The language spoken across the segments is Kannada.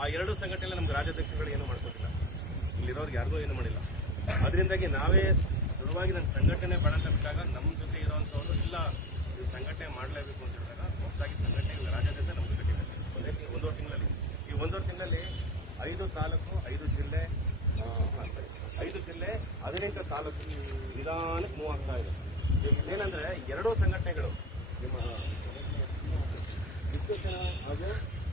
ಆ ಎರಡು ಸಂಘಟನೆ ನಮ್ಗೆ ರಾಜ್ಯಾಧ್ಯಕ್ಷರುಗಳು ಏನು ಮಾಡ್ಕೊಟ್ಟಿಲ್ಲ. ಇಲ್ಲಿರೋರ್ಗೆ ಯಾರಿಗೂ ಏನು ಮಾಡಿಲ್ಲ. ಅದರಿಂದಾಗಿ ನಾವೇ ದೃಢವಾಗಿ ನನ್ನ ಸಂಘಟನೆ ಬೇಡ ಅಂತ ಬಿಟ್ಟಾಗ ನಮ್ಮ ಜೊತೆ ಇರೋವಂಥವ್ರು ಇಲ್ಲ ಸಂಘಟನೆ ಮಾಡಲೇಬೇಕು ಅಂತ ಹೇಳಿದಾಗ ಹೊಸದಾಗಿ ಸಂಘಟನೆ ರಾಜ್ಯಾಧ್ಯಕ್ಷ ಜೊತೆ ಇದೆ ಒಂದೇ ತಿಂಗಳು ಒಂದೂವರೆ ತಿಂಗಳಲ್ಲಿ. ಈ ಒಂದೂವರೆ ತಿಂಗಳಲ್ಲಿ ಐದು ತಾಲೂಕು, ಐದು ಜಿಲ್ಲೆ ಐದು ಜಿಲ್ಲೆ, ಹದಿನೆಂಟು ತಾಲೂಕು ನಿಧಾನಕ್ಕೆ ಮೂವ್ ಆಗ್ತಾ ಇದೆ. ಇದೇನಂದ್ರೆ ಎರಡೂ ಸಂಘಟನೆಗಳು ನಿಮ್ಮ ಹಾಗೂ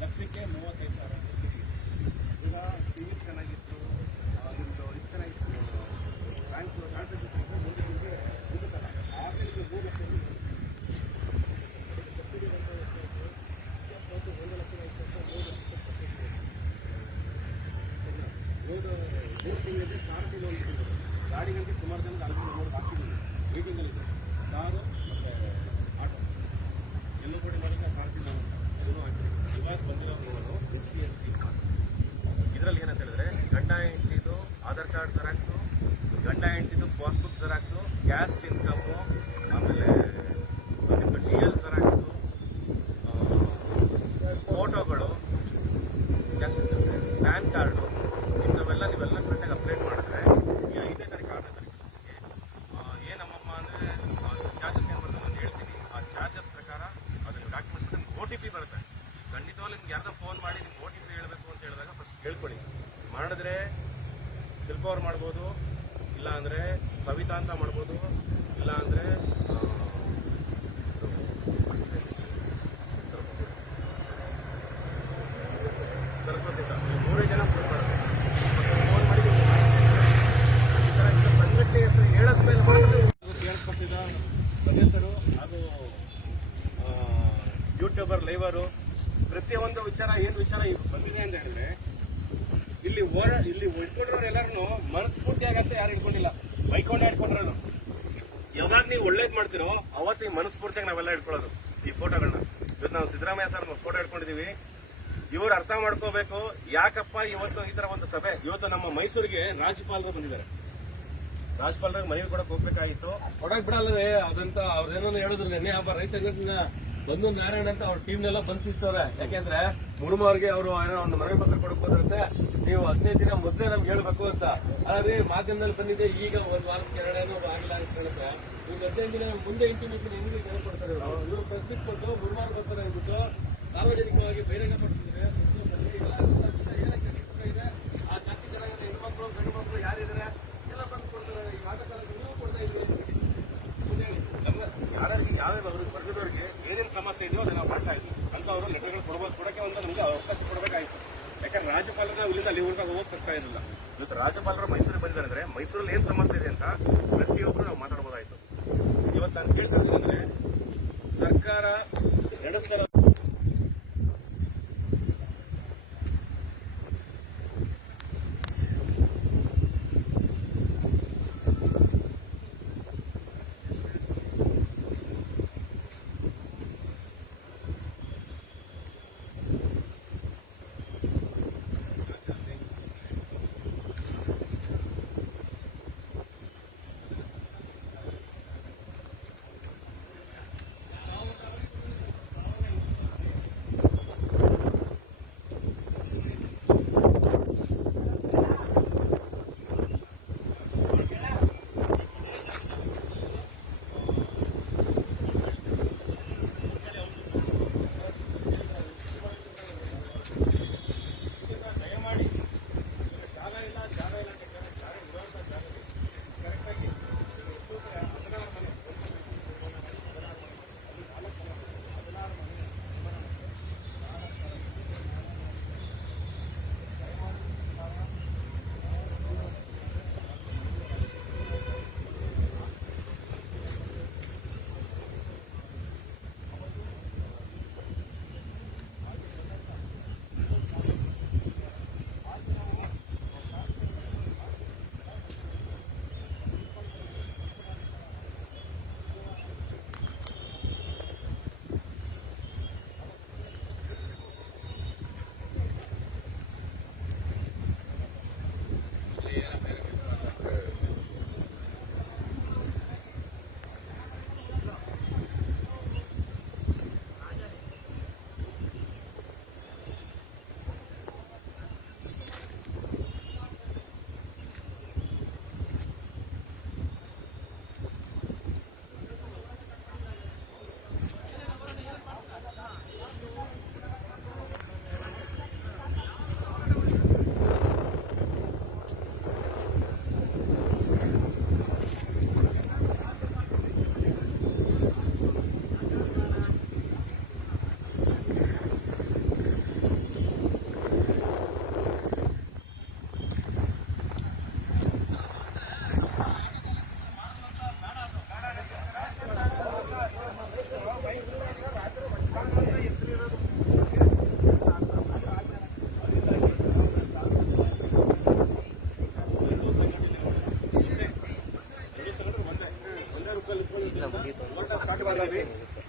ಲಕ್ಷಕ್ಕೆ ಮೂವತ್ತೈದು ಸಾವಿರ ಈಗ ಸಿವಿಲ್ ಚೆನ್ನಾಗಿತ್ತು ಆ, ನಿಮ್ಮದು ಇದು ಚೆನ್ನಾಗಿತ್ತು ಬ್ಯಾಂಕ್ ಕಾಂಟ್ರಿಬ್ಯೂಷನ್ ಮುಂದೆ ನಿಮಗೆ ಸಿಗುತ್ತಲ್ಲ ಆಮೇಲೆ ಮೂರು ಲಕ್ಷ. ಸಬ್ಸಿಡಿ ಬಂದ? ಒಂದು ಲಕ್ಷ ಮೂರು ಲಕ್ಷ ಮೂರು ತಿಂಗಳಿಗೆ ಗಾಡಿಗಳಿಗೆ ಸುಮಾರು ಜನ ಅನುಕೂಲ ನೋಡಿ ಹಾಕಿದ್ದೀವಿ ಮೀಟಿಂಗಲ್ಲಿ ಕಾರು ಮತ್ತು ಆಟೋ. ಎಲ್ಲೂ ಕೂಡ ಇವಾಗ ಬಂದಿರೋ ಎಸ್ ಸಿ ಎಸ್ ಟಿ ಇದರಲ್ಲಿ ಏನಂತ ಹೇಳಿದ್ರೆ ಗಂಡ ಹೆಂಡತಿದು ಆಧಾರ್ ಕಾರ್ಡ್ ಜೆರಾಕ್ಸು ಗಂಡ ಹೆಂಡತಿದು ಪಾಸ್ಬುಕ್ ಜೆರಾಕ್ಸು ಕ್ಯಾಸ್ಟ್ ಇನ್ಕಮ್ಮು ಆಮೇಲೆ ನಿಮ್ಮದು ಡಿ ಎಲ್ ಜೆರಾಕ್ಸು ಫೋಟೋಗಳು ಪ್ಯಾನ್ ಕಾರ್ಡು ಇಂಥವೆಲ್ಲ ನೀವೆಲ್ಲ ಕರೆಕ್ಟಾಗಿ ಅಪ್ಡೇಟ್ ಮಾಡಿದ್ರೆ ಈ ಐದನೇ ತಾರೀಕು ಆರನೇ ತಾರೀಕು ಏನಮ್ಮಮ್ಮ ಅಂದರೆ ಚಾರ್ಜಸ್ ಏನು ಬರ್ತದೆ ಅಂತ ಹೇಳ್ತೀನಿ ಆ ಚಾರ್ಜಸ್ ಪ್ರಕಾರ ಅದನ್ನು ಡಾಕ್ಯುಮೆಂಟ್ಸ್ ನಿಮ್ಗೆ ಓ ಟಿ ಪಿ ಬರುತ್ತೆ ಖಂಡಿತವಾಗ್ಲೂ ನಿಮ್ಗೆ ಯಾರ್ದೋ ಫೋನ್ ಮಾಡಿ ನಿಮ್ಗೆ ಓ ಟಿ ಪಿ ಹೇಳಬೇಕು ಅಂತ ಹೇಳಿದಾಗ ಫಸ್ಟ್ ಕೇಳ್ಕೊಳ್ಳಿ ಮಾಡಿದ್ರೆ ಶಿಲ್ಪ ಅವ್ರು ಮಾಡ್ಬೋದು, ಇಲ್ಲ ಅಂದರೆ ಸವಿತಾ ಅಂತ ಮಾಡ್ಬೋದು, ಇಲ್ಲ ಅಂದರೆ ಸರಸ್ವತಿ ಅಂತ. ಮೂರೇ ಜನ ಫೋನ್ ಫೋನ್ ಮಾಡಿ ಈ ಥರ ಇಂಥ ಸಂಘಟನೆ ಹೆಸರು ಹೇಳದ ಮೇಲೆ ಮಾಡಿದ್ರು ಕೆ ಆರ್ ಎಸ್ ಪಕ್ಷದ ಸದಸ್ಯರು ಹಾಗೂ ಯೂಟ್ಯೂಬರ್ ಲೈವರು ಪ್ರತಿಯೊಂದು ವಿಚಾರ, ಏನು ವಿಚಾರ ಬಂದಿದೆ ಅಂತ ಹೇಳಿದ್ರೆ ಇಲ್ಲಿ ಓಡ ಇಲ್ಲಿ ಇಟ್ಕೊಂಡಿರೋರು ಎಲ್ಲರೂ ಮನಸ್ಫೂರ್ತಿಯಾಗಿ ಅಂತ ಯಾರು ಇಟ್ಕೊಂಡಿಲ್ಲ. ಬೈಕೊಂಡೆ ಹಿಡ್ಕೊಂಡ್ರು ಯಾವಾಗ ನೀವು ಒಳ್ಳೇದ್ ಮಾಡ್ತೀರೋ ಅವತ್ತು ಈ ಮನಸ್ಫೂರ್ತಿಯಾಗಿ ನಾವೆಲ್ಲ ಇಟ್ಕೊಳ್ಳೋದು ಈ ಫೋಟೋಗಳನ್ನ ಇವತ್ತು ನಾವು ಸಿದ್ದರಾಮಯ್ಯ ಸರ್ ಫೋಟೋ ಇಟ್ಕೊಂಡಿದೀವಿ. ಇವರು ಅರ್ಥ ಮಾಡ್ಕೋಬೇಕು, ಯಾಕಪ್ಪ ಇವತ್ತು ಈ ತರ ಒಂದು ಸಭೆ? ಇವತ್ತು ನಮ್ಮ ಮೈಸೂರಿಗೆ ರಾಜ್ಯಪಾಲರು ಬಂದಿದ್ದಾರೆ. ರಾಜ್ಯಪಾಲರಿಗೆ ಮನವಿ ಕೊಡಕ್ ಹೋಗ್ಬೇಕಾಗಿತ್ತು. ಕೊಡಕ್ ಬಿಡಲ್ಲ ಅದಂತ ಅವ್ರೇನೋ ಹೇಳಿದ್ರು ನೆನ್ನೆ ಹಬ್ಬ ರೈತ ಬಂದು ನಾರಾಯಣ ಅಂತ ಅವ್ರ ಟೀಮ್ ನೆಲ್ಲ ಬಂದ್ ಸಿಗ್ತವ್ರೆ ಯಾಕೆಂದ್ರೆ ಮುರುಮವ್ರಿಗೆ ಅವರು ಏನೋ ಒಂದು ಮನವಿ ಪತ್ರ ಕೊಡಕ್ ಹೋದ್ರಂತೆ. ನೀವು ಹದಿನೈದು ದಿನ ಮೊದಲೇ ನಮ್ಗೆ ಹೇಳ್ಬೇಕು ಅಂತ. ಆದ್ರೆ ಮಾಧ್ಯಮದಲ್ಲಿ ಬಂದಿದೆ, ಈಗ ಒಂದ್ ವಾರಕ್ಕೆ ಎರಡೇನೋ ಆಗಿಲ್ಲ ಅಂತ ಹೇಳಿದ್ರೆ ಈಗ ಹದಿನೈದು ದಿನ ಮುಂದೆ ಇಂಟಿಮೇಷನ್ ಹೆಂಗೆ ಜನ ಕೊಡ್ತಾರೆ? ಇವ್ರು? ಪ್ರಶ್ನೆ ಕೊಟ್ಟು ಮುರುಮಾರ್ ಬರ್ತಾರೆ ಅಂದ್ಬಿಟ್ಟು ಸಾರ್ವಜನಿಕವಾಗಿ ಅಭಿಪ್ರಾಯ ಇದೆ, ಆ ಜಾತಿ ಜನಾಂಗದ ಹೆಣ್ಮಕ್ಳು ಗಂಡು ಮಕ್ಕಳು ಯಾರಿದ್ದಾರೆ ಎಲ್ಲ ಬಂದು ಕೊಡ್ತಾರೆ ಈ ಆಟಗಾರರಿಗೆ ನೀವು ಕೊಡ್ತಾ ಇದ್ದೀವಿ ಮುಂದೆ ಹೇಳಿ. ನಮ್ಮ ಯಾರಿಗೆ ಯಾವ್ಯಾವ ಅವ್ರಿಗೆ ವರ್ಗದವರಿಗೆ ಏನೇನು ಸಮಸ್ಯೆ ಇದೆಯೋ ಅದನ್ನ ನಾವು ಮಾಡ್ತಾ ಇದ್ವಿ ಅಂತ ಅವರು ಲೆಟರ್ಗಳು ಕೊಡ್ಬೋದು ಕೊಡಕ್ಕೆ ಒಂದು ನಮಗೆ ಅವಕಾಶ ಕೊಡಬೇಕಾಗಿತ್ತು ಯಾಕಂದ್ರೆ ರಾಜ್ಯಪಾಲರ ಇಲ್ಲಿಂದ ಅಲ್ಲಿ ಊರಿಗೆ ಹೋಗಕ್ಕೆ ಬರ್ತಾ ಇರಲಿಲ್ಲ. ಇವತ್ತು ರಾಜ್ಯಪಾಲರು ಮೈಸೂರಿಗೆ ಬಂದಿದ್ದಾರೆ ಅಂದ್ರೆ ಮೈಸೂರಲ್ಲಿ ಏನು ಸಮಸ್ಯೆ ಇದೆ ಅಂತ ಪ್ರತಿಯೊಬ್ಬರು ನಾವು ಮಾತಾಡ್ಬೋದಾಯ್ತು. ಇವತ್ತು ನಾನು ಕೇಳ್ತಾ ಇದ್ದೀನಿ ಅಂದ್ರೆ ಸರ್ಕಾರ ನಡೆಸ್ತಾ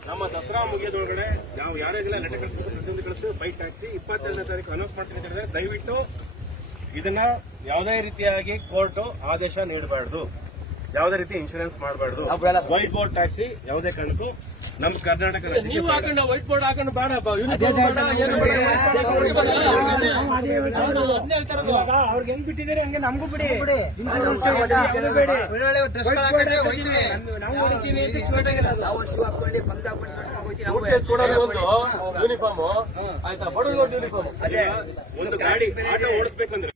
ನಮ್ಮ ದಸರಾ ಮುಗಿಯೋದೊಳಗಡೆ ನಾವು ಯಾರೇ ಇಲ್ಲ ನೆಟ್ಟ ಕಳಿಸ್ತೀವಿ ಪ್ರತಿಯೊಂದು ಕಳಿಸಿ ಬೈಕ್ ಟ್ಯಾಕ್ಸಿ ಇಪ್ಪತ್ತೆರಡನೇ ತಾರೀಕು ಅನೌನ್ಸ್ ಮಾಡ್ತೀನಿ ದಯವಿಟ್ಟು ಇದನ್ನ ಯಾವುದೇ ರೀತಿಯಾಗಿ ಕೋರ್ಟ್ ಆದೇಶ ನೀಡಬಾರ್ದು. ಯಾವುದೇ ರೀತಿ ಇನ್ಶೂರೆನ್ಸ್ ಮಾಡಬಾರ್ದು. ವೈಟ್ ಬೋರ್ಡ್ ಟ್ಯಾಕ್ಸಿ ಯಾವುದೇ ಕಾರಣಕ್ಕೂ ನಮ್ಮ ಕರ್ನಾಟಕ ರಾಜ್ಯಕ್ಕೆ ನೀವು. ಹಾಕೊಂಡು ವೈಟ್ ಬೋರ್ಡ್ ಹಾಕೊಂಡು ಬೇಡಪ್ಪ ಅವ್ರಿಗೆ ಹೆಂಗ್ ಬಿಟ್ಟಿದ್ದಾರೆ ಹಂಗೆ ನಮಗೂ ಬಿಡಿ. ಯೂನಿಫಾರ್ಮ್ ಆಯ್ತಾ? ಬಡವ್ರಿಗೆ ಒಂದು ಯೂನಿಫಾರ್ಮ್ ಒಂದು ಗಾಡಿ ಆಟೋ ಓಡಿಸ್ಬೇಕಂದ್ರೆ